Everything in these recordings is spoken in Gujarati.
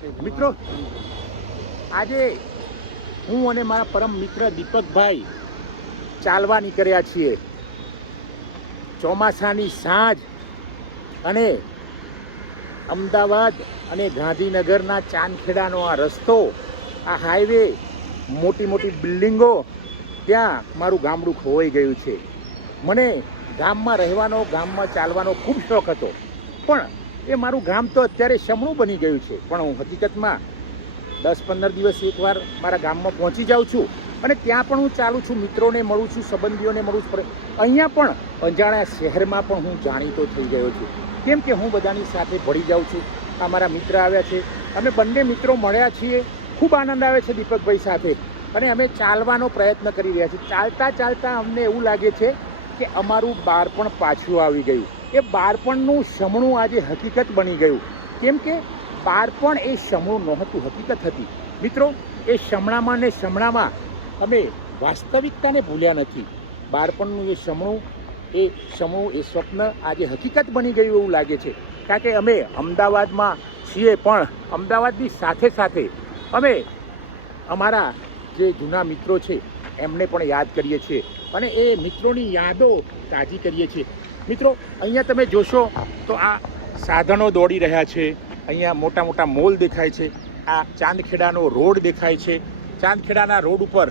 મિત્રો, આજે હું અને મારા પરમ મિત્ર દીપકભાઈ ચાલવા નીકળ્યા છીએ. ચોમાસાની સાંજ અને અમદાવાદ અને ગાંધીનગરના ચાંદખેડાનો આ રસ્તો, આ હાઈવે, મોટી મોટી બિલ્ડિંગો, ત્યાં મારું ગામડું ખોવાઈ ગયું છે. મને ગામમાં રહેવાનો, ગામમાં ચાલવાનો ખૂબ શોખ હતો, પણ એ મારું ગામ તો અત્યારે શમણું બની ગયું છે. પણ હું હકીકતમાં 10-15 દિવસ એકવાર મારા ગામમાં પહોંચી જાઉં છું અને ત્યાં પણ હું ચાલું છું, મિત્રોને મળું છું, સંબંધીઓને મળું છું. અહીંયા પણ અજાણ્યા શહેરમાં પણ હું જાણીતો થઈ ગયો છું, કેમ કે હું બધાની સાથે ભળી જાઉં છું. આ મારા મિત્ર આવ્યા છે, અમે બંને મિત્રો મળ્યા છીએ. ખૂબ આનંદ આવે છે દીપકભાઈ સાથે, અને અમે ચાલવાનો પ્રયત્ન કરી રહ્યા છીએ. ચાલતા ચાલતા અમને એવું લાગે છે કે અમારું બાળપણ પાછું આવી ગયું. એ બાળપણનું શમણું આજે હકીકત બની ગયું, કેમ કે બાળપણ એ શમણું નહોતું, હકીકત હતી. મિત્રો, એ શમણામાં ને શમણામાં અમે વાસ્તવિકતાને ભૂલ્યા નથી. બાળપણનું એ શમણું, એ સ્વપ્ન આજે હકીકત બની ગયું એવું લાગે છે. કારણ કે અમે અમદાવાદમાં છીએ, પણ અમદાવાદની સાથે સાથે અમે અમારા જે જૂના મિત્રો છે એમને પણ યાદ કરીએ છીએ અને એ મિત્રોની યાદો તાજી કરીએ છીએ. મિત્રો, અહીંયા તમે જોશો તો આ સાધનો દોડી રહ્યા છે. અહીંયા મોટા મોટા મોલ દેખાય છે. આ ચાંદખેડાનો રોડ દેખાય છે. ચાંદખેડાના રોડ ઉપર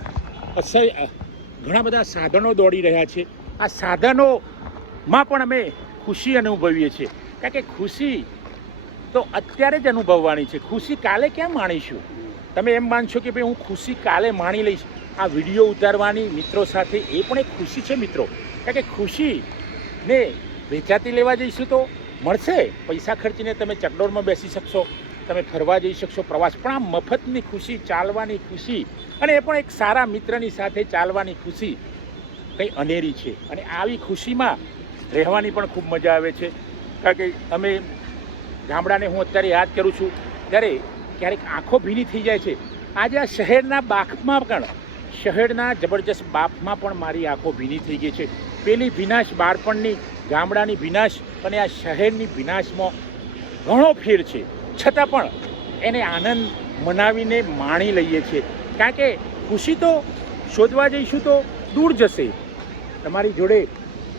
ઘણા બધા સાધનો દોડી રહ્યા છે. આ સાધનોમાં પણ અમે ખુશી અનુભવીએ છીએ, કારણ કે ખુશી તો અત્યારે જ અનુભવવાની છે. ખુશી કાલે ક્યાં માણીશું? તમે એમ માનશો કે ભાઈ હું ખુશી કાલે માણી લઈશ. આ વિડીયો ઉતારવાની મિત્રો સાથે એ પણ એક ખુશી છે મિત્રો, કારણ કે ખુશીને વેચાતી લેવા જઈશું તો મળશે. પૈસા ખર્ચીને તમે ચકડોળમાં બેસી શકશો, તમે ફરવા જઈ શકશો, પ્રવાસ. પણ આ મફતની ખુશી, ચાલવાની ખુશી, અને એ પણ એક સારા મિત્રની સાથે ચાલવાની ખુશી કંઈ અનેરી છે. અને આવી ખુશીમાં રહેવાની પણ ખૂબ મજા આવે છે. કારણ કે અમે ગામડાને હું અત્યારે યાદ કરું છું ત્યારે ક્યારેક આંખો ભીની થઈ જાય છે. આજે આ શહેરના બાફમાં પણ, શહેરના જબરજસ્ત બાફમાં પણ મારી આંખો ભીની થઈ ગઈ છે. પેલી ભીનાશ બાળપણની, ગામડાની ભીનાશ અને આ શહેરની ભીનાશમાં ઘણો ફેર છે. છતાં પણ એને આનંદ મનાવીને માણી લઈએ છીએ, કારણ કે ખુશી તો શોધવા જઈશું તો દૂર જશે. તમારી જોડે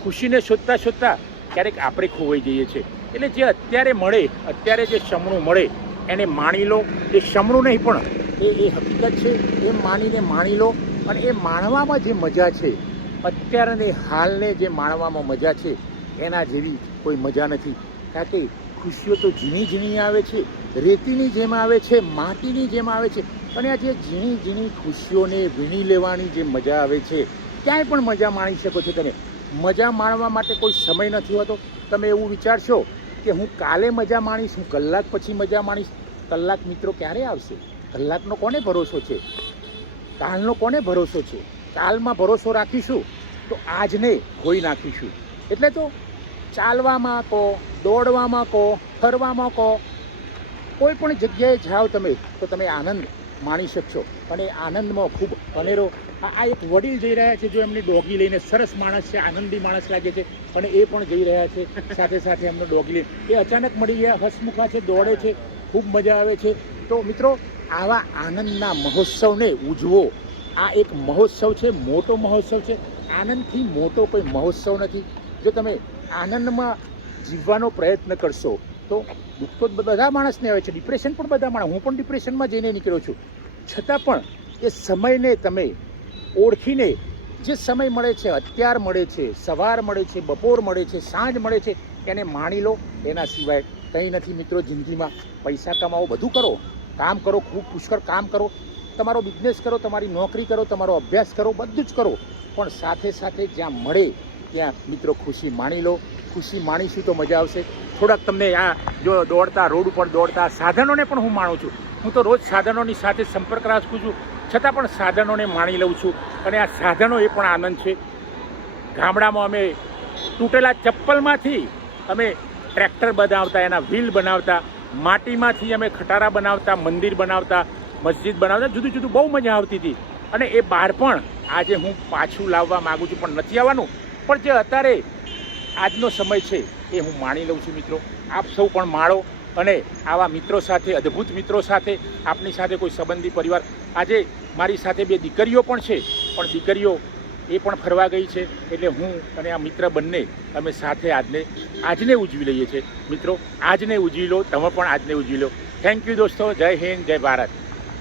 ખુશીને શોધતા શોધતા ક્યારેક આપણે ખોવાઈ જઈએ છીએ. એટલે જે અત્યારે મળે, અત્યારે જે શમણું મળે એને માણી લો. એ શમણું નહીં પણ એ હકીકત છે, એમ માનીને માણી લો. અને એ માણવામાં જે મજા છે, અત્યારને હાલને જે માણવામાં મજા છે, એના જેવી કોઈ મજા નથી. કારણ કે ખુશીઓ તો ઝીણી ઝીણી આવે છે, રેતીની જેમ આવે છે, માટીની જેમ આવે છે. અને આ જે ઝીણી ઝીણી ખુશીઓને વીણી લેવાની જે મજા આવે છે, ક્યાંય પણ મજા માણી શકો છો તમે. મજા માણવા માટે કોઈ સમય નથી હોતો. તમે એવું વિચારશો કે હું કાલે મજા માણીશ, હું કલાક પછી મજા માણીશ. કલાક મિત્રો ક્યારે આવશે? કલાકનો કોને ભરોસો છે? કાલનો કોને ભરોસો છે? કાલમાં ભરોસો રાખીશું તો આજને ખોઈ નાખીશું. એટલે તો ચાલવામાં કહો, દોડવામાં કહો, ફરવામાં કહો, કોઈ પણ જગ્યાએ જાઓ તમે તો તમે આનંદ માણી શકશો. અને આનંદમાં ખૂબ અનેરો. આ એક વડીલ જઈ રહ્યા છે, જો એમની ડોગી લઈને. સરસ માણસ છે, આનંદી માણસ લાગે છે, અને એ પણ જઈ રહ્યા છે સાથે સાથે એમનો ડોગી લઈને. એ અચાનક મળી ગયા, હસમુખા છે, દોડે છે, ખૂબ મજા આવે છે. તો મિત્રો, આવા આનંદના મહોત્સવને ઉજવો. આ એક મહોત્સવ છે, મોટો મહોત્સવ છે. આનંદથી મોટો કોઈ મહોત્સવ નથી. જો તમે આનંદમાં જીવવાનો પ્રયત્ન કરશો તો દુઃખ તો બધા માણસને આવે છે, ડિપ્રેશન પણ બધા માણસ. હું પણ ડિપ્રેશનમાં જઈને નીકળ્યો છું. છતાં પણ એ સમયને તમે ઓળખીને, જે સમય મળે છે, અત્યાર મળે છે, સવાર મળે છે, બપોર મળે છે, સાંજ મળે છે, એને માણી લો. એના સિવાય કંઈ નથી મિત્રો જિંદગીમાં. પૈસા કમાવો, બધું કરો, કામ કરો, ખૂબ પુષ્કળ કામ કરો, તમારો બિઝનેસ કરો, તમારી નોકરી કરો, તમારો અભ્યાસ કરો, બધું જ કરો. પણ સાથે સાથે જ્યાં મળે ત્યાં મિત્રો ખુશી માણી લો. ખુશી માણીશું તો મજા આવશે. થોડાક તમને આ જો દોડતા, રોડ ઉપર દોડતા સાધનોને પણ હું માણું છું. હું તો રોજ સાધનોની સાથે સંપર્ક રાખું છું, છતાં પણ સાધનોને માણી લઉં છું. અને આ સાધનો એ પણ આનંદ છે. ગામડામાં અમે તૂટેલા ચપ્પલમાંથી અમે ટ્રેક્ટર બનાવતા, એના વ્હીલ બનાવતા, માટીમાંથી અમે ખટારા બનાવતા, મંદિર બનાવતા, મસ્જિદ બનાવતા, જુદું જુદું બહુ મજા આવતી હતી. અને એ બાળપણ આજે હું પાછું લાવવા માગું છું, પણ નથી આવવાનું. પણ જે અત્યારે આજનો સમય છે એ હું માણી લઉં છું મિત્રો. આપ સૌ પણ માણો. અને આવા મિત્રો સાથે, અદ્ભુત મિત્રો સાથે, આપની સાથે કોઈ સંબંધી પરિવાર, આજે મારી સાથે 2 દીકરીઓ પણ છે, પણ દીકરીઓ એ પણ ફરવા ગઈ છે, એટલે હું અને આ મિત્ર બંને અમે સાથે આજને ઉજવી લઈએ છીએ. મિત્રો, આજને ઉજવી લો, તમે પણ આજને ઉજવી લો. થેન્ક યુ દોસ્તો. જય હિન્દ, જય ભારત.